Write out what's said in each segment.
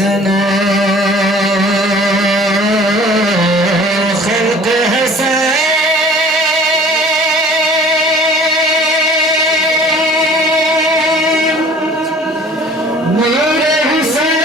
حسنا خلق حسن نور حسن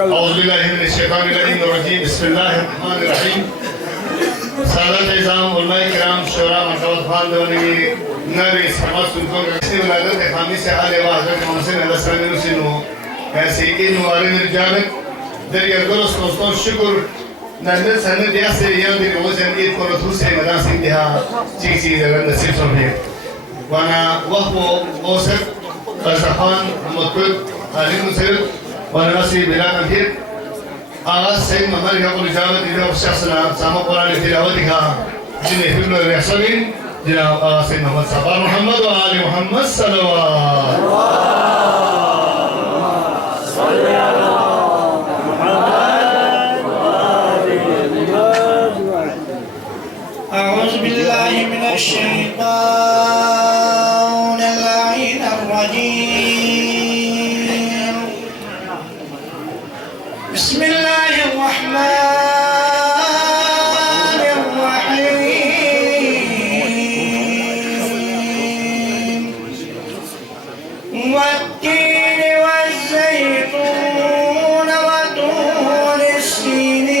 أعوذ بالله من الشيطان الرجيم بسم الله الرحمن الرحيم سادات عزام علماء کرام شورا مرتبط خاندونی نبی سماج سلطان رئیسی ولادت خامیس حال و حضرت محسن علیہ السلام نسینو ایسی این وارد رجالت در یردرس دوستان شکر نندر سند دیاسه یا در وزن اید کنت حسین مدان سنگها چیزی در نصیب سمه وانا وحو اوسط قرصخان مطبت عالم مسلم وانا نصيب بلا نفير آغاز سيد محمد يقول إجابة إلى شخصنا سامة قرآن تلاوتها جنة ابن الرحصين جناب آغاز سيد محمد صبار محمد وآل محمد صلوات صل على محمد وآل محمد. أعوذ بالله من الشيطان اللعين الرجيم. بسم الله الرحمن الرحيم. والتين والزيتون وطور السينين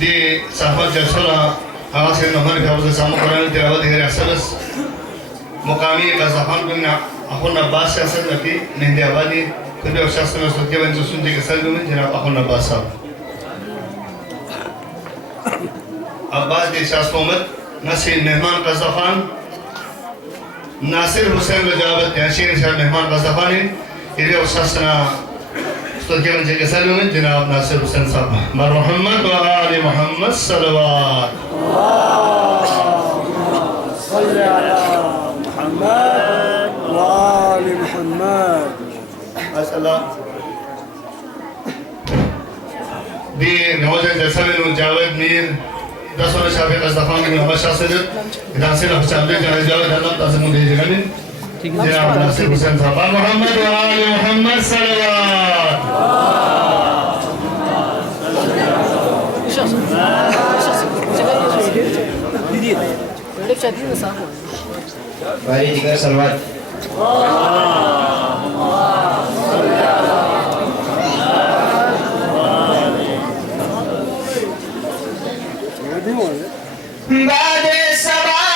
دي صحبات جلسونا أواصل نهار كابوس سامو قرآن تلاوة غير أسلس مقامي قزحان بنا أخونا باس ياسر نتي مهدي أبادي كل أشخاص نسوتي بنزو سنتي كسل من جناب أخونا باس أباس دي شاس قومت نسي مهمان قزحان ناصر حسين رجابت ياشين شاء مهمان قزحاني إلي أشخاصنا سوتي بنزو كسل من جناب ناصر حسين صاحب مر محمد وآل محمد صلوات صل على محمد وآل محمد. السلام دي نوجه جسمين جاوید میر دسون شافی قصدفان من محمد شاه سید ادان سے لفظ عبد جاوید اللہ تاسم دے جگن جناب ناصر حسین صاحب محمد و آل محمد صلوات Mari tiga salawat. بعد الصباح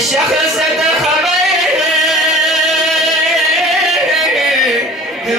الشخص الخبر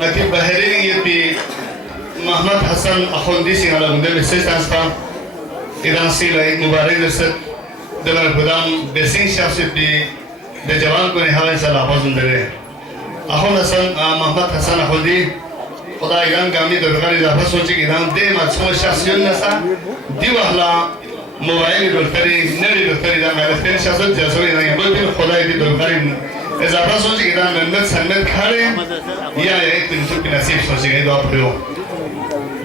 Nanti baharin ini Muhammad Hasan Akhundi sing ala bunda mesej tanpa idan silai mubarak deset dengan budam besing syafsib di jawan ko ni hawan sala bazun dere Akhund Hasan Muhammad Hasan Akhundi Khuda idan kami dorkari zafa sochi idan de matsum shakhsiyun nasa diwahla mobile دکتری نری دکتری دام علتین شخصیت جسوری نگه بودیم خدای دی دکتری اضافه سوچی که دام نمت سنت کاره یا یک تنشوب نصیب سوچی که دعا پریو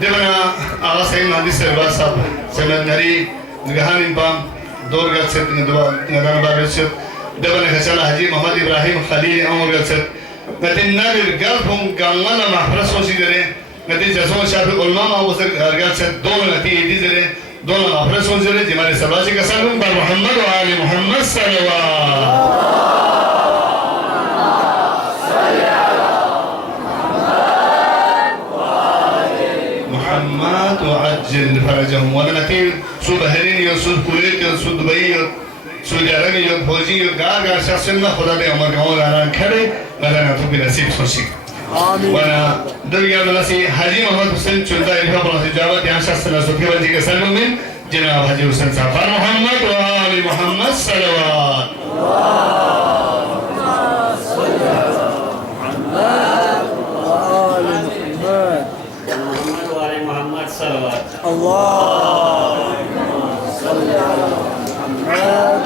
دیونا آقا سعید مهندی سرباز صاحب سمت نری نگهان این بام دور گل ست ندان بار شد دیونا خشاله حجی محمد ابراهیم خلیل عمر گل ست نتین نری گل هم گانگانا محفرس سوچی داره نتین جسون شافی علما ما وسط گل ست دون نتی ایدی داره دون محفرس سوچی داره جمال سبازی کا سلام بر محمد و آل محمد صلوات محمد وعجل فرجهم وانا نتيل سود بحرين يو سود كويت يو سود دبي يو سود عربي يو فوجي يو غار شخصنا خدا دے عمر گاؤں ران کھڑے مدن تو بھی نصیب خوشی آمین وانا درگاہ نسی حاجی محمد حسین چندا الہا بنا جواب یہاں شخصنا سوکھی بنجی کے سلام میں جناب حاجی حسین صاحب محمد و آل محمد صلوات اللهم صل على محمد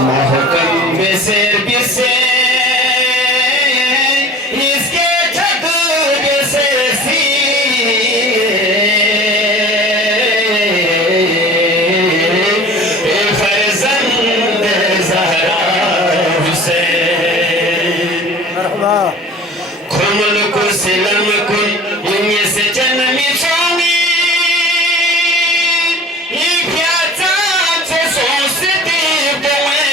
Mahkam beser bize İske tadı besesi Ferzand Zahra Hüseyin مرحبا Kumul ku selam kun Yese canmi çoni İpyata Sosti boe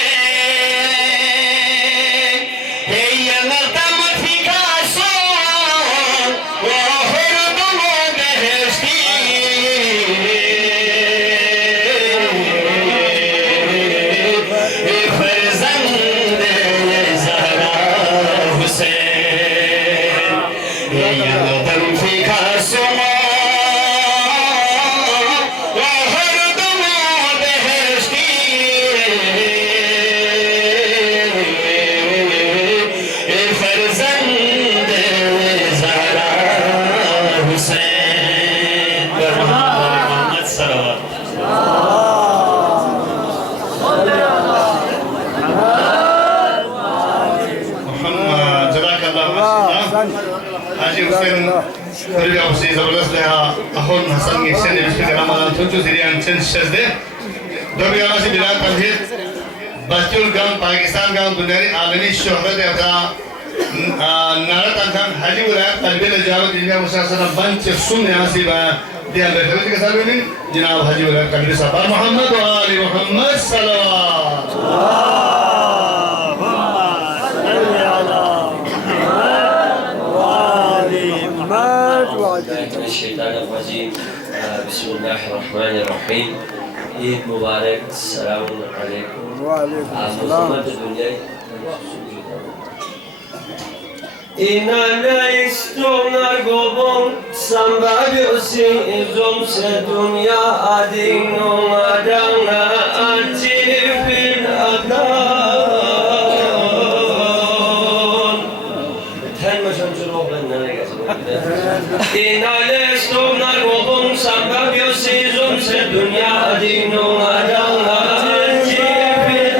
Yanartam fikaso Vahurdum beheshti Ferzand Zahra Hüseyin Yanartam fikaso Vahurdum beheshti Ferzand Zahra Hüseyin Muhammed salavat محمد جزاك الله خيرا حاجی حسین فريق حسين زبردست لها أخون حسن يحسن بسم الله الرحمن الرحيم تنتو سريان چند شزده دو بیانا سے بلاد تمہید بچول گام پاکستان گام دنیاری عالمی شہرت افضا نارت انسان حاجی ولایت قلبی لجارت علمیہ مساسرہ بنچ سن یہاں سے دیان بخیرت کے سالوین جناب حاجی ولایت قلبی صاحب محمد و آل محمد صلوات من الشيطان الرجيم بسم الله الرحمن الرحيم عيد مبارك السلام عليكم وعليكم السلام محمد الدنيا Inana istonar gobon sambavio si izom se dunya adino adana anti fil adan Ten maşan çorba ben nereye gelsin? Inana istonar gobon sambavio si izom se dunya adino adana anti fil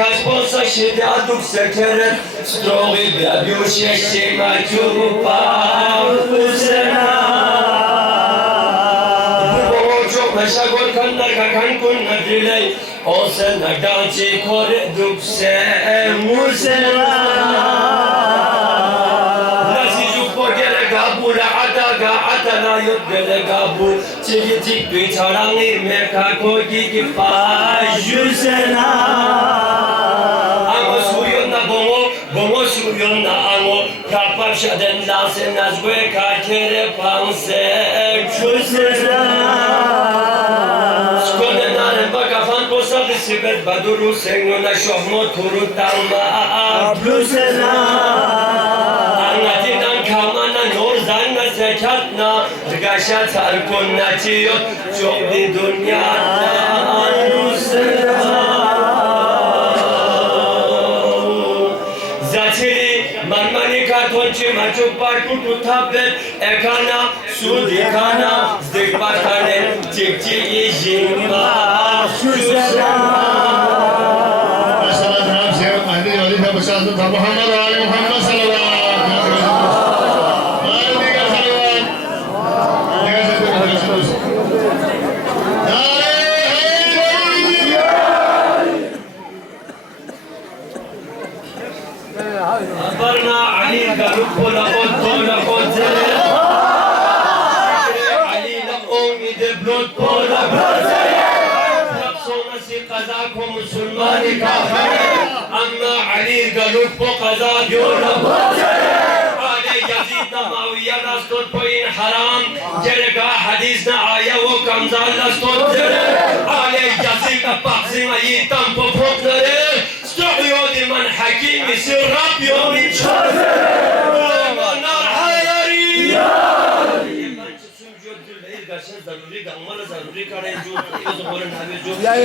kasbosa shidi aduk sekeret strogi biabiush yeshima chupa usena bubojo mashagol kandar kakan kun nadrilay osena danchi kore dukse musena Atana yut gele gabu, chigi chig bicharangi meka kogi ki pajusena. Amo suyon na bongo suyon na amo, kapap shaden lasen nazwe kakere panse chusena. Skone nare baka fan posa disibet baduru sengno na shohmo turu tama blusena. Anatinan kamana nozan na zekatna, gashat alkon natiyot çok di dünyada anusena. Zatiri manmani kartonchi maçuk parku tutabet ekana sudikana zdik bakane çekçi yejima şusena. Maşallah Cenab-ı Seyyid Mahdi Valife Bışazı Muhammed ve Ali Muhammed sallallahu aleyhi ve sellem. أخبرنا علي قلوب لقد لقد علي لقوم دبلوت لقد نفسنا سي قضاكم مسلمان كافر أما علي قلوب قضا ديولا علي يزيدنا معوية لستوت بين حرام جرقا حديثنا آية وكمزال لستوت علي يزيدنا بحثنا يتم بفوقنا استحيوا من حكيم يصير رب يوم يتشرف نار حياري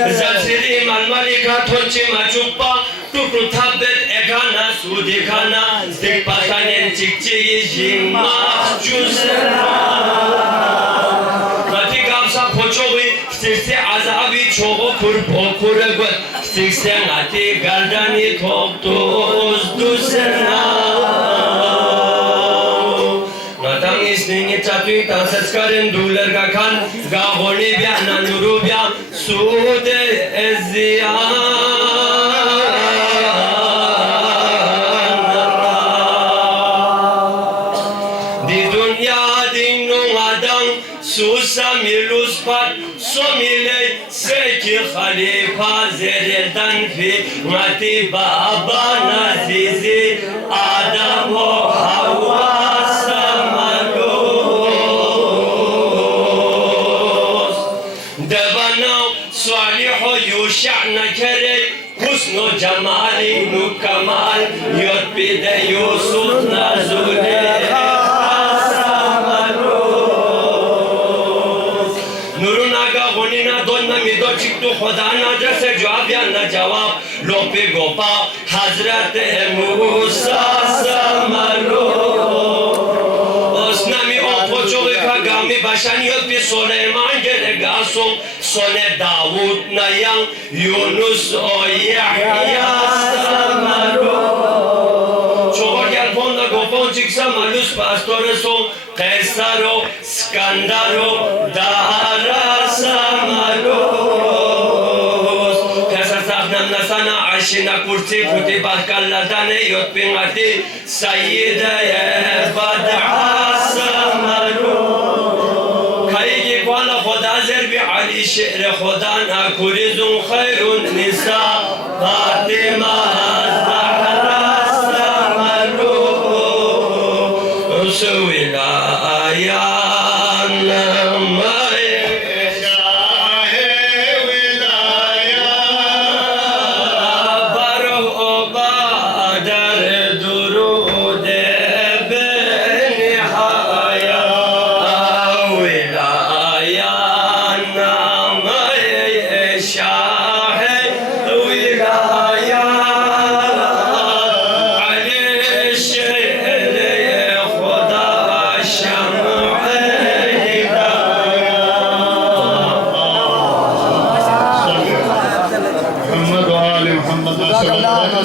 زلزلي الملكة تونشي ماچوبا تكو تابت اغانا سوديكانا زدك باتانين تكتي يجيما جوزنا Rati gamsa pochovi, stikse azabi çoğu kurpo kuregut, stikse ngati gardani toptuz dusena. Natang isningi chatui tansaskarin duler gakan, gahoni bya nanuru bya sude ezziyan. Susa milus pat somile seki khalifa zerdan fi mati baba nazizi adam o hawa samalos devana salihu yushana kere husnu jamali nu kamal yot bide yusuf nazule تو خدا نجس جواب یا نہ جواب لو پہ گوپا حضرت موسیٰ سمرو اس نمی او پوچوی کا گامی باشانیت پی سلیمان گره گاسم سنے داود نیان یونس او یحییٰ سمرو چوبر گل پوندا گوپون چکسا ملوس پاستورسو قیسارو سکندارو دارا Soomro Sana aşina kursi kuti bahkallardan yot pingati sayyidaya bad'a samaru kaygi kwala khoda zerbi ali şe'r khoda na kurizun khayrun nisa Fatima zahra samaru uswila ayan شاه ولايات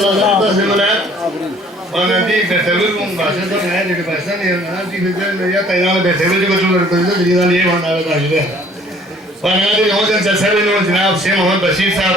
الله بس الولاد وانا دي بتسويهم عشان ده هذه اللي بسني انا دي في يا طيران بتسوي دي كنت بقول دي ده ليه وانا على ده وانا دي هو ده سلسله جناب شيخ محمد بشير صاحب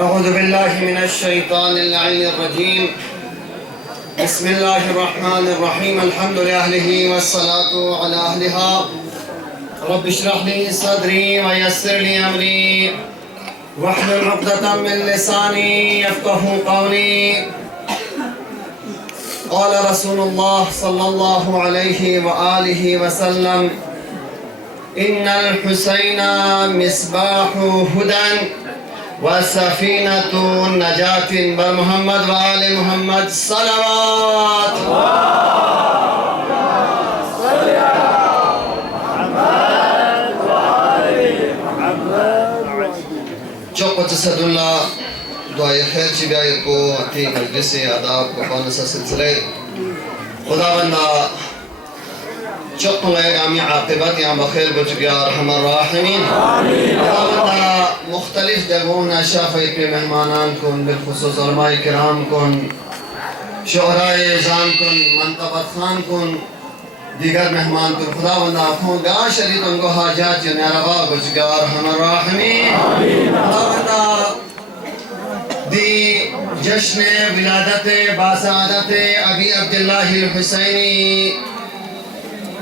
أعوذ بالله من الشيطان اللعين الرجيم بسم الله الرحمن الرحيم الحمد لأهله والصلاة على أهلها رب اشرح لي صدري ويسر لي أمري واحلل عقدة من لساني يفقه قولي قال رسول الله صلى الله عليه وآله وسلم إن الحسين مصباح هدى وسفينة نجاة بمحمد وآل محمد صلوات چوق تصد الله دعای خیر چی بیاید کو اتی مجلس آداب کو کونسا سلسلے خدا بندہ چوق لگامی عاقبت یا بخیر بچ گیا ارحم الراحمین خدا بندہ مختلف جگہوں شافعیت میں مہمانان کن بالخصوص علماء کرام کن شعراء اعظام کن منتبت خان کن دیگر مہمان کن خدا بندہ آنکھوں گا شرید ان کو حاجات جو نیربا گزگار ارحم الراحمین خدا بندہ دی جشن ولادت باسعادت ابی عبداللہ الحسینی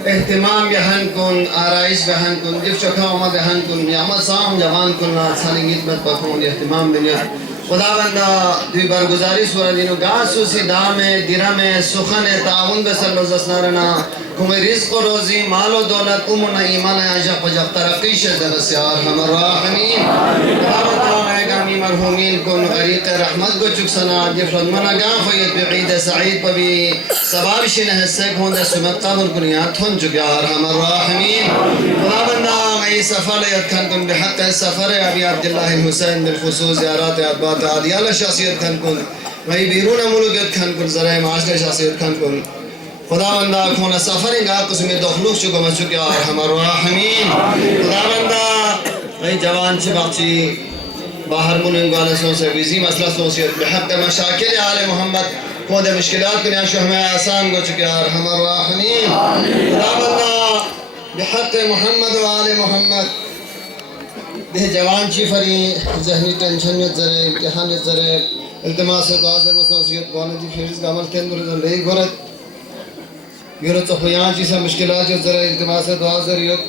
اهتمام بهن کن آرایش بهن کن دیف چکا اومد بهن کن یامد سام جوان کن سالنگیت بد بکن اهتمام بنید خداوند دوی برگزاری سورا دینو گاسو سی دام درم سخن تعاون بسر لزسنارنا کم رزق و روزی مال و دولت کمون ایمان عجق و جق ترقی شد رسیار ہم الراحمین خداوند اگامی مرحومین کن غریق رحمت کو چکسنا جفرد منگا فید بعید سعید پبی سبابش نحسے کون در سمت قبر کنیات ہن چکیار ہم الراحمین خداوند ای سفر یدکن کن بحق سفر ابی عبداللہ الحسین بالخصوص زیارات ادبات عادیال شخصیت کن کن وہی بیرون ملوکت کن کن ذرائع معاشر شخصیت کن کن خداوندہ کھونا سفر انگا قسم دخلوق چکو مچکو یا ارحم الراحمین خداوندہ وہی جوان چی باقچی باہر ملنگوانے سو سے ویزی مسئلہ سوسیت بحق مشاکل آل محمد کون دے مشکلات کنیا شو ہمیں آسان کو چکو یا ارحم الراحمین خداوندہ بحق محمد و آل محمد دے جوان چی فری ذہنی ٹینشنیت ذرے امتحانیت ذرے التماس دعا ذر و سوسیت کون دی فیرز کا عمل تین دور لئی گورت گورت خویان چی سے مشکلات ذرے التماس دعا ذریت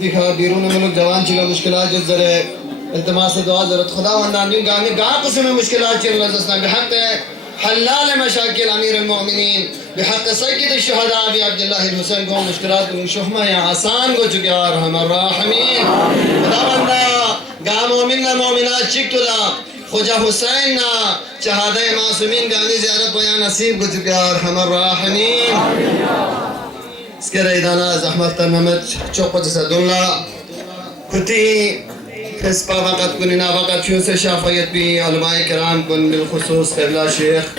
دیکھا بیرون ملک جوان چی کا مشکلات ذرے التماس دعا ذرت خداوند نیو گامی گا قسم مشکلات چی اللہ جسنا بحق حلال مشاکل امیر المؤمنین بحق سید الشہداء ابی عبداللہ الحسین کو مشکلات کو شہمہ یا آسان کو چکے ارحم الراحمین خداوند گا مومن مومنات چکتلا خوجہ حسین نا شہادہ معصومین گانی زیارت بیان نصیب کو چکے ارحم الراحمین اس کے ریدانا زحمت تنمت چوپت سد اللہ کتی کسپا وقت کننا وقت شو سے شافیت بھی علماء کرام کن بالخصوص قبلہ شیخ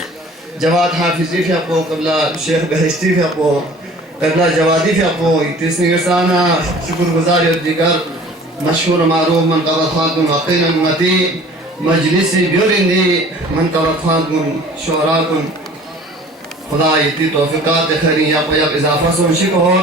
جواد حافظي في أبو قبل الشيخ بهشتي في أبو قبل جوادي في أبو تسني رسانا شكر گزار الديگر مشهور معروف من قبل خاطر عقينا متي مجلسي بيورندي من قبل خاطر شعراء خدا يدي توفيقات خيرين يا قياب إضافة سون شكر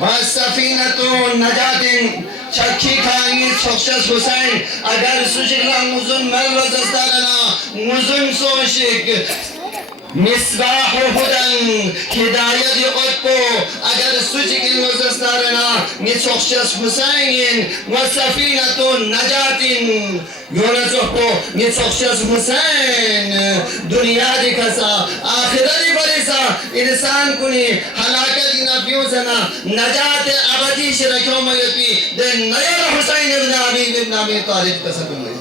والسفينة نجاة شكي كاين شخص حسين اگر سوشلا مزن مل وزستارنا مزن سوشك مصباح هدن هداية قطبو اگر سوشك وزستارنا شخص حسين والسفينة نجاة يونسوكو شخص حسين دنيا دي كسا آخرة دي برسا انسان كني حلاكة نبيوزنا نجاة أبدي شركوم يبي دن نير حسين ابن أبي طالب تسلم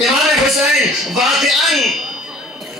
إمام حسين واقعاً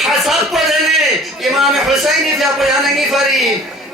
حسب بدني إمام حسين في بيانه فري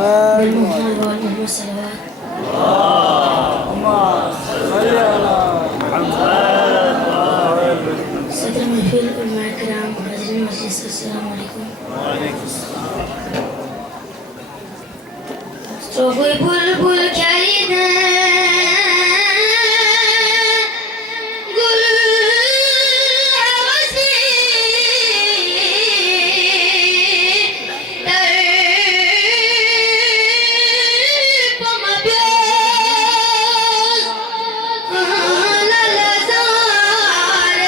بالمحمد وآله والصلوات. اللهم صل على محمد. صدر المحفل والمع الكرام حاضرين المجلس السلام عليكم. وعليكم السلام. صوفي بلبل كريدة قل عوزي درب ما بيوز لا لا زار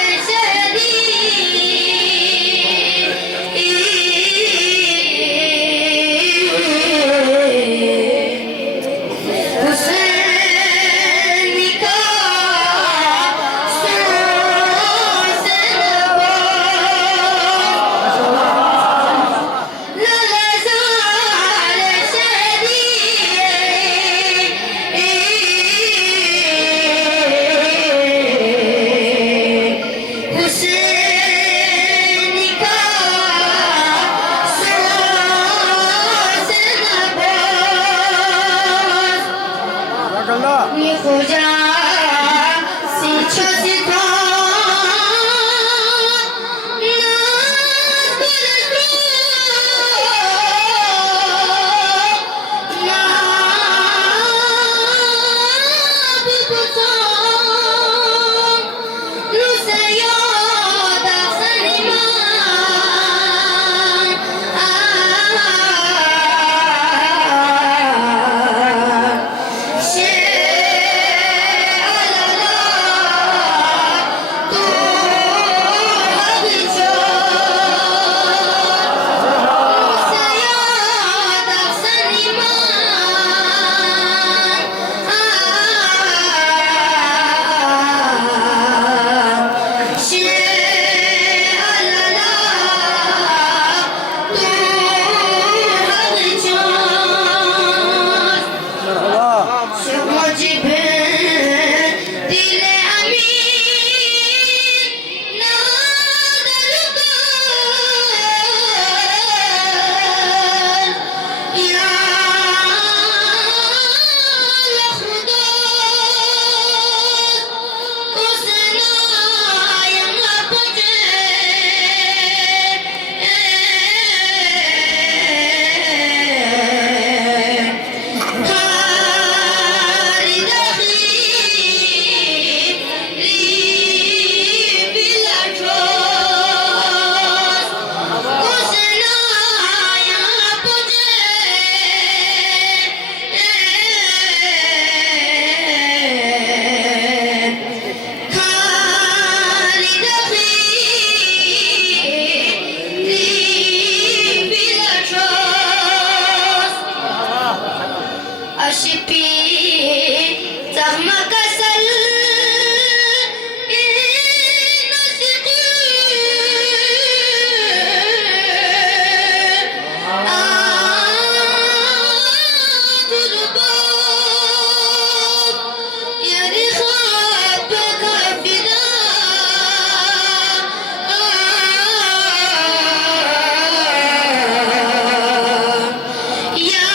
يا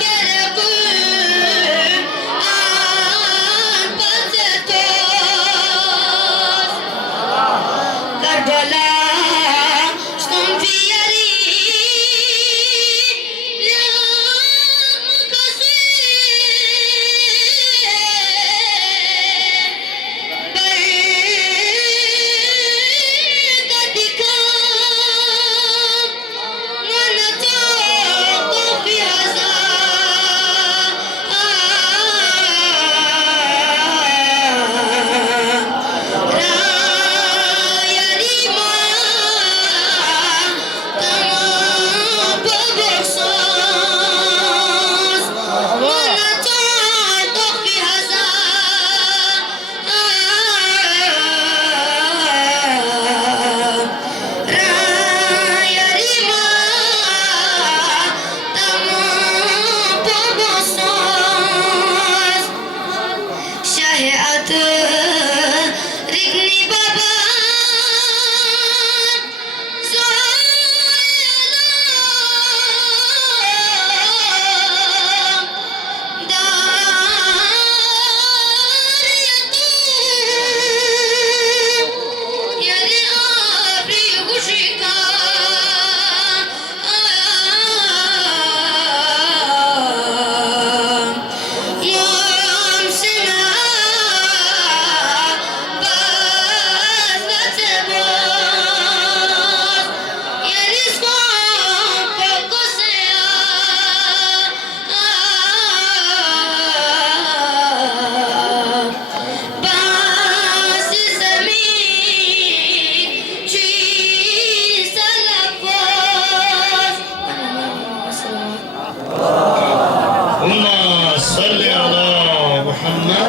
كرب اللهم صل على محمد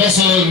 10